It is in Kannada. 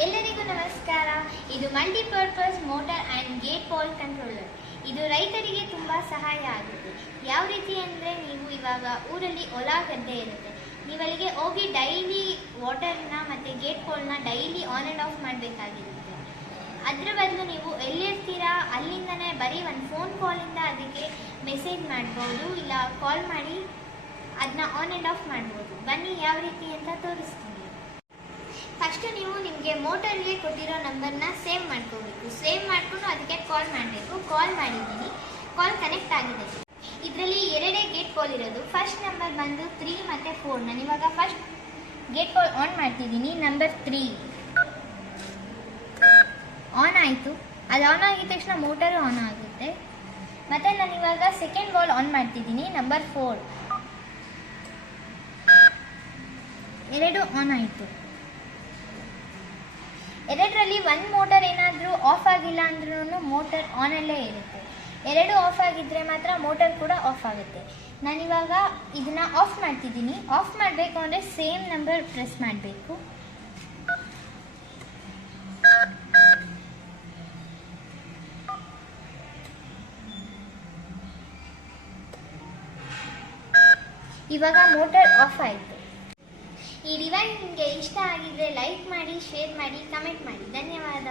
ಎಲ್ಲರಿಗೂ ನಮಸ್ಕಾರ. ಇದು multipurpose motor and gate wall controller. ಇದು ರೈತರಿಗೆ ತುಂಬ ಸಹಾಯ ಆಗುತ್ತೆ. ಯಾವ ರೀತಿ ಅಂದರೆ, ನೀವು ಇವಾಗ ಊರಲ್ಲಿ ಹೊಲ ಗದ್ದೆ ಇರುತ್ತೆ, ನೀವು ಅಲ್ಲಿಗೆ ಹೋಗಿ ಡೈಲಿ ವಾಟರ್ನ ಮತ್ತು ಗೇಟ್ ವಾಲ್ನ ಡೈಲಿ ಆನ್ ಆ್ಯಂಡ್ ಆಫ್ ಮಾಡಬೇಕಾಗಿರುತ್ತೆ. ಅದರ ಬದಲು ನೀವು ಎಲ್ಲಿರ್ತೀರಾ ಅಲ್ಲಿಂದನೇ ಬರೀ ಒಂದು ಫೋನ್ ಕಾಲಿಂದ ಅದಕ್ಕೆ ಮೆಸೇಜ್ ಮಾಡ್ಬೋದು, ಇಲ್ಲ ಕಾಲ್ ಮಾಡಿ ಅದನ್ನ ಆನ್ ಆ್ಯಂಡ್ ಆಫ್ ಮಾಡ್ಬೋದು. ಬನ್ನಿ ಯಾವ ರೀತಿ ಅಂತ ತೋರಿಸ್ತೀನಿ. ಫಸ್ಟು ನೀವು ನಿಮಗೆ ಮೋಟರ್ಗೆ ಕೊಟ್ಟಿರೋ ನಂಬರ್ನ ಸೇವ್ ಮಾಡ್ಕೋಬೇಕು. ಸೇವ್ ಮಾಡಿಕೊಂಡು ಅದಕ್ಕೆ ಕಾಲ್ ಮಾಡಬೇಕು. ಕಾಲ್ ಮಾಡಿದ್ದೀನಿ, ಕಾಲ್ ಕನೆಕ್ಟ್ ಆಗಿದೆ. ಇದರಲ್ಲಿ ಎರಡೇ ಗೇಟ್ ಕಾಲ್ ಇರೋದು. ಫಸ್ಟ್ ನಂಬರ್ ಬಂದು 3 ಮತ್ತು 4. ನಾನು ಇವಾಗ ಫಸ್ಟ್ ಗೇಟ್ ಕಾಲ್ ಆನ್ ಮಾಡ್ತಿದ್ದೀನಿ. ನಂಬರ್ 3 ಆನ್ ಆಯಿತು. ಅದು ಆನ್ ಆಗಿದ ತಕ್ಷಣ ಮೋಟರು ಆನ್ ಆಗುತ್ತೆ. ಮತ್ತು ನಾನು ಇವಾಗ ಸೆಕೆಂಡ್ ಕಾಲ್ ಆನ್ ಮಾಡ್ತಿದ್ದೀನಿ. ನಂಬರ್ 4 ಎರಡು ಆನ್ ಆಯಿತು. ಎರಡರಲ್ಲಿ ಒಂದು ಮೋಟರ್ ಏನಾದರೂ ಆಫ್ ಆಗಿಲ್ಲ ಅಂದ್ರೂ ಮೋಟರ್ ಆನಲ್ಲೇ ಇರುತ್ತೆ. ಎರಡು ಆಫ್ ಆಗಿದ್ದರೆ ಮಾತ್ರ ಮೋಟರ್ ಕೂಡ ಆಫ್ ಆಗುತ್ತೆ. ನಾನಿವಾಗ ಇದನ್ನು ಆಫ್ ಮಾಡ್ತಿದ್ದೀನಿ. ಆಫ್ ಮಾಡಬೇಕು ಅಂದರೆ ಸೇಮ್ ನಂಬರ್ ಪ್ರೆಸ್ ಮಾಡಬೇಕು. ಇವಾಗ ಮೋಟರ್ ಆಫ್ ಆಯಿತು. ಈ ಡಿವೈಸ್ ನಿಮಗೆ ಇಷ್ಟ ಆಗಿದ್ರೆ ಲೈಕ್ ಮಾಡಿ, ಶೇರ್ ಮಾಡಿ, ಕಮೆಂಟ್ ಮಾಡಿ. ಧನ್ಯವಾದ.